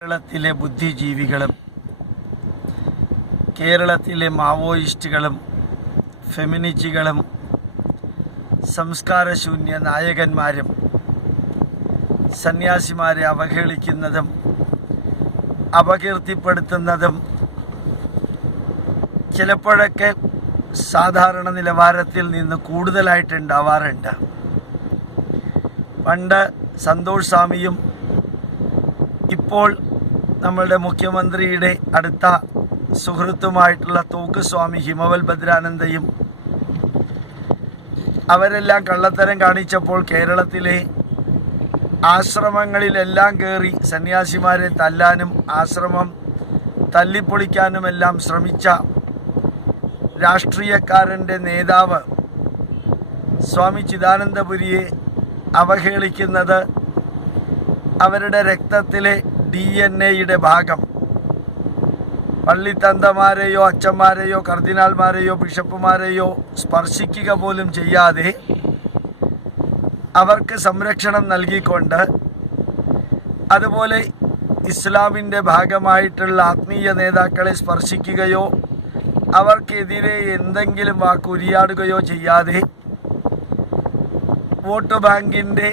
കേരളത്തിലെ ബുദ്ധിജീവികളും കേരളത്തിലെ മാവോയിസ്റ്റുകളും ഫെമിനിസ്റ്റുകളും സംസ്കാരശൂന്യ നായകന്മാരും സന്യാസിമാരെ അവഹേളിക്കുന്നതും അപകീർത്തിപ്പെടുത്തുന്നതും ചിലപ്പോഴൊക്കെ സാധാരണ നിലവാരത്തിൽ നിന്ന് കൂടുതലായിട്ടുണ്ടാവാറുണ്ട്. പണ്ട് സന്തോഷ് സ്വാമിയും ഇപ്പോൾ നമ്മളുടെ മുഖ്യമന്ത്രിയുടെ അടുത്ത സുഹൃത്തുമായിട്ടുള്ള തോക്ക് സ്വാമി ഹിമവൽ ഭദ്രാനന്ദയും അവരെല്ലാം കള്ളത്തരം കാണിച്ചപ്പോൾ കേരളത്തിലെ ആശ്രമങ്ങളിലെല്ലാം കയറി സന്യാസിമാരെ തല്ലാനും ആശ്രമം തല്ലിപ്പൊളിക്കാനുമെല്ലാം ശ്രമിച്ച രാഷ്ട്രീയക്കാരന്റെ നേതാവ് സ്വാമി ചിദാനന്ദപുരിയെ അവഹേളിക്കുന്നത് അവരുടെ രക്തത്തിലെ ഡി എൻ എയുടെ ഭാഗം. പള്ളിത്തന്തമാരെയോ അച്ഛന്മാരെയോ കർദിനാൾമാരെയോ ബിഷപ്പുമാരെയോ സ്പർശിക്കുക പോലും ചെയ്യാതെ അവർക്ക് സംരക്ഷണം നൽകിക്കൊണ്ട് അതുപോലെ ഇസ്ലാമിന്റെ ഭാഗമായിട്ടുള്ള ആത്മീയ നേതാക്കളെ സ്പർശിക്കുകയോ അവർക്കെതിരെ എന്തെങ്കിലും വാക്ക് ഉരിയാടുകയോ ചെയ്യാതെ വോട്ട് ബാങ്കിന്റെ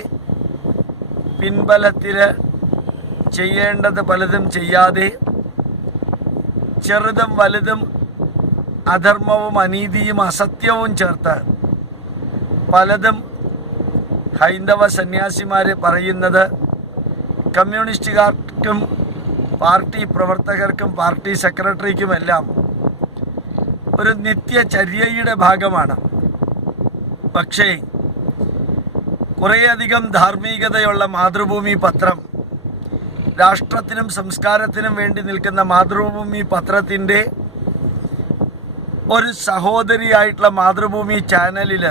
പിൻബലത്തിൽ ചെയ്യേണ്ടത് പലതും ചെയ്യാതെ ചെറുതും വലുതും അധർമ്മവും അനീതിയും അസത്യവും ചേർത്ത് പലതും ഹൈന്ദവ സന്യാസിമാരെ പറയുന്നത് കമ്മ്യൂണിസ്റ്റുകാർക്കും പാർട്ടി പ്രവർത്തകർക്കും പാർട്ടി സെക്രട്ടറിക്കുമെല്ലാം ഒരു നിത്യചര്യയുടെ ഭാഗമാണ്. പക്ഷേ കുറേയധികം ധാർമ്മികതയുള്ള മാതൃഭൂമി പത്രം രാഷ്ട്രത്തിനും സംസ്കാരത്തിനും വേണ്ടി നിൽക്കുന്ന മാതൃഭൂമി പത്രത്തിന്റെ ഒരു സഹോദരിയായിട്ടുള്ള മാതൃഭൂമി ചാനലിൽ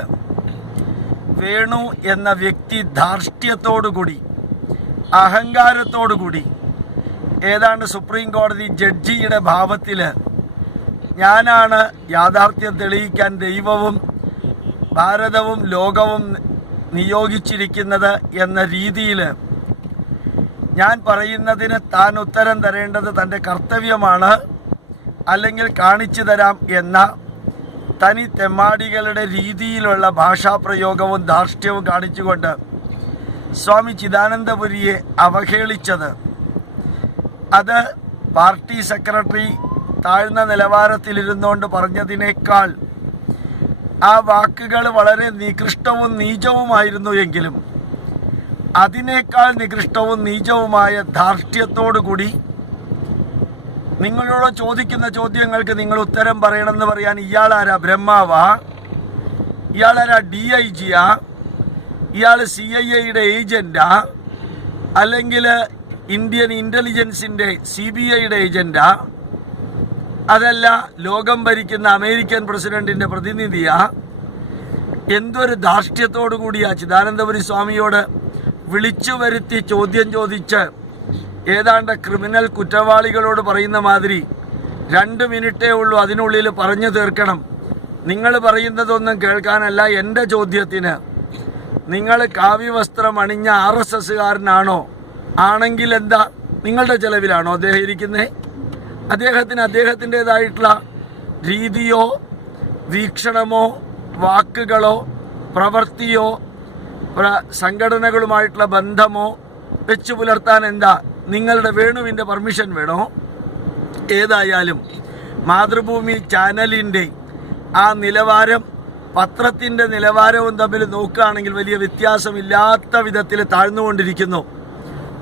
വേണു എന്ന വ്യക്തി ധാർഷ്ട്യത്തോടുകൂടി അഹങ്കാരത്തോടുകൂടി ഏതാണ്ട് സുപ്രീം കോടതി ജഡ്ജിയുടെ ഭാവത്തിൽ ഞാനാണ് യാഥാർത്ഥ്യം തെളിയിക്കാൻ ദൈവവും ഭാരതവും ലോകവും നിയോഗിച്ചിരിക്കുന്നത് എന്ന രീതിയിൽ ഞാൻ പറയുന്നതിന് താൻ ഉത്തരം തരേണ്ടത് തന്റെ കർത്തവ്യമാണ്. അല്ലെങ്കിൽ കാണിച്ചു തരാം എന്ന തനി തെമ്മാടികളുടെ രീതിയിലുള്ള ഭാഷാപ്രയോഗവും ധാർഷ്ട്യവും കാണിച്ചുകൊണ്ട് സ്വാമി ചിദാനന്ദപുരിയെ അവഹേളിച്ചത്. അത് പാർട്ടി സെക്രട്ടറി താഴ്ന്ന നിലവാരത്തിലിരുന്നുകൊണ്ട് പറഞ്ഞതിനേക്കാൾ ആ വാക്കുകൾ വളരെ നികൃഷ്ടവും നീചവുമായിരുന്നു എങ്കിലും അതിനേക്കാൾ നികൃഷ്ടവും നീചവുമായ ധാർഷ്ട്യത്തോടുകൂടി നിങ്ങളോട് ചോദിക്കുന്ന ചോദ്യങ്ങൾക്ക് നിങ്ങൾ ഉത്തരം പറയണമെന്ന് പറയാൻ ഇയാളാരാ ബ്രഹ്മാവാ ഇയാളാരാ ഡി ഐ ജിയാ ഇയാൾ സി ഐ എയുടെ ഏജന്റാ അല്ലെങ്കിൽ ഇന്ത്യൻ ഇന്റലിജൻസിന്റെ സി ബി ഐയുടെ ഏജന്റാ അതല്ല ലോകം ഭരിക്കുന്ന അമേരിക്കൻ പ്രസിഡന്റിന്റെ പ്രതിനിധിയാ എന്തൊരു ധാർഷ്ട്യത്തോടു കൂടിയാ ചിദാനന്ദപുരി സ്വാമിയോട് വിളിച്ചു വരുത്തി ചോദ്യം ചോദിച്ച് ഏതാണ്ട് ക്രിമിനൽ കുറ്റവാളികളോട് പറയുന്ന മാതിരി രണ്ട് മിനിറ്റേ ഉള്ളൂ അതിനുള്ളിൽ പറഞ്ഞു തീർക്കണം. നിങ്ങൾ പറയുന്നതൊന്നും കേൾക്കാനല്ല എന്റെ ചോദ്യത്തിന്. നിങ്ങൾ കാവ്യവസ്ത്രം അണിഞ്ഞ ആർ എസ് എസ്സുകാരനാണോ? ആണെങ്കിൽ എന്താ നിങ്ങളുടെ ചെലവിലാണോ അദ്ദേഹം ഇരിക്കുന്നത് അദ്ദേഹത്തിന് അദ്ദേഹത്തിന്റെതായിട്ടുള്ള രീതിയോ വീക്ഷണമോ വാക്കുകളോ പ്രവൃത്തിയോ പ്ര- സംഘടനകളുമായിട്ടുള്ള ബന്ധമോ വെച്ചു പുലർത്താൻ എന്താ നിങ്ങളുടെ വേണുവിന്റെ പെർമിഷൻ വേണോ? ഏതായാലും മാതൃഭൂമി ചാനലിന്റെ ആ നിലവാരം പത്രത്തിന്റെ നിലവാരവും തമ്മിൽ നോക്കുകയാണെങ്കിൽ വലിയ വ്യത്യാസമില്ലാത്ത വിധത്തിൽ താഴ്ന്നുകൊണ്ടിരിക്കുന്നു.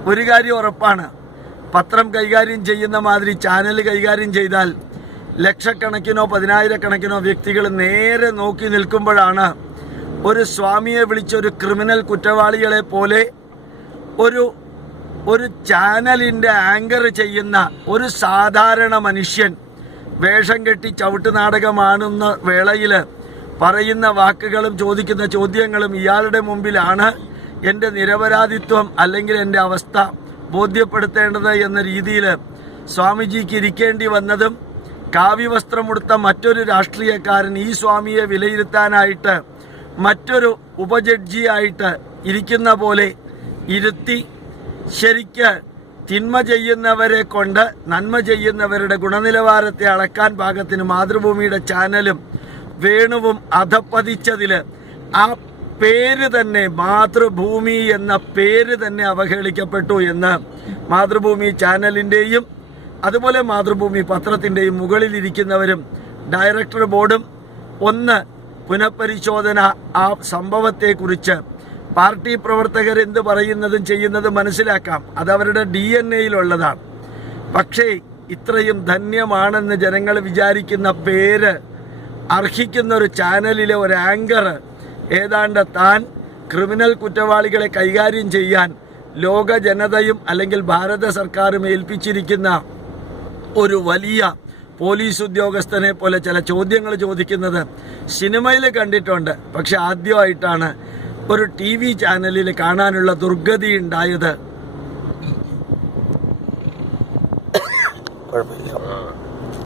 ഒരു കാര്യം ഉറപ്പാണ്. പത്രം കൈകാര്യം ചെയ്യുന്ന മാതിരി ചാനൽ കൈകാര്യം ചെയ്താൽ ലക്ഷക്കണക്കിനോ പതിനായിരക്കണക്കിനോ വ്യക്തികൾ നേരെ നോക്കി നിൽക്കുമ്പോഴാണ് ഒരു സ്വാമിയെ വിളിച്ച ഒരു ക്രിമിനൽ കുറ്റവാളികളെ പോലെ ഒരു ഒരു ചാനലിന്റെ ആങ്കർ ചെയ്യുന്ന ഒരു സാധാരണ മനുഷ്യൻ വേഷം കെട്ടി ചവിട്ട് നാടകമാണെന്ന വേളയിൽ പറയുന്ന വാക്കുകളും ചോദിക്കുന്ന ചോദ്യങ്ങളും ഇയാളുടെ മുമ്പിലാണ് എന്റെ നിരപരാധിത്വം അല്ലെങ്കിൽ എന്റെ അവസ്ഥ ബോധ്യപ്പെടുത്തേണ്ടത് എന്ന രീതിയിൽ സ്വാമിജിക്ക് ഇരിക്കേണ്ടി വന്നതും കാവ്യവസ്ത്രമുടുത്ത മറ്റൊരു രാഷ്ട്രീയക്കാരൻ ഈ സ്വാമിയെ വിലയിരുത്താനായിട്ട് മറ്റൊരു ഉപജഡ്ജിയായിട്ട് ഇരിക്കുന്ന പോലെ ഇരുത്തി ശരിക്ക് തിന്മ ചെയ്യുന്നവരെ കൊണ്ട് നന്മ ചെയ്യുന്നവരുടെ ഗുണനിലവാരത്തെ അളക്കാൻ പാകത്തിന് മാതൃഭൂമിയുടെ ചാനലും വേണുവും അധപ്പതിച്ചതിൽ ആ പേര് തന്നെ മാതൃഭൂമി എന്ന പേര് തന്നെ അവഹേളിക്കപ്പെട്ടു എന്ന് മാതൃഭൂമി ചാനലിന്റെയും അതുപോലെ മാതൃഭൂമി പത്രത്തിന്റെയും മുകളിലിരിക്കുന്നവരും ഡയറക്ടർ ബോർഡും ഒന്ന് പുനഃപരിശോധന ആ സംഭവത്തെക്കുറിച്ച് പാർട്ടി പ്രവർത്തകർ എന്ത് പറയുന്നതും ചെയ്യുന്നതും മനസ്സിലാക്കാം. അത് അവരുടെ ഡി എൻ എയിലുള്ളതാണ്. പക്ഷേ ഇത്രയും ധന്യമാണെന്ന് ജനങ്ങൾ വിചാരിക്കുന്ന പേര് അർഹിക്കുന്ന ഒരു ചാനലിലെ ഒരു ആങ്കർ ഏതാണ്ട് താൻ ക്രിമിനൽ കുറ്റവാളികളെ കൈകാര്യം ചെയ്യാൻ ലോക ജനതയും അല്ലെങ്കിൽ ഭാരത സർക്കാരും ഏൽപ്പിച്ചിരിക്കുന്ന ഒരു വലിയ പോലീസ് ഉദ്യോഗസ്ഥനെ പോലെ ചില ചോദ്യങ്ങൾ ചോദിക്കുന്നത് സിനിമയിൽ കണ്ടിട്ടുണ്ട്. പക്ഷെ ആദ്യമായിട്ടാണ് ഒരു ടി വി ചാനലിൽ കാണാനുള്ള ദുർഗതി ഉണ്ടായത്. കുഴപ്പമില്ല.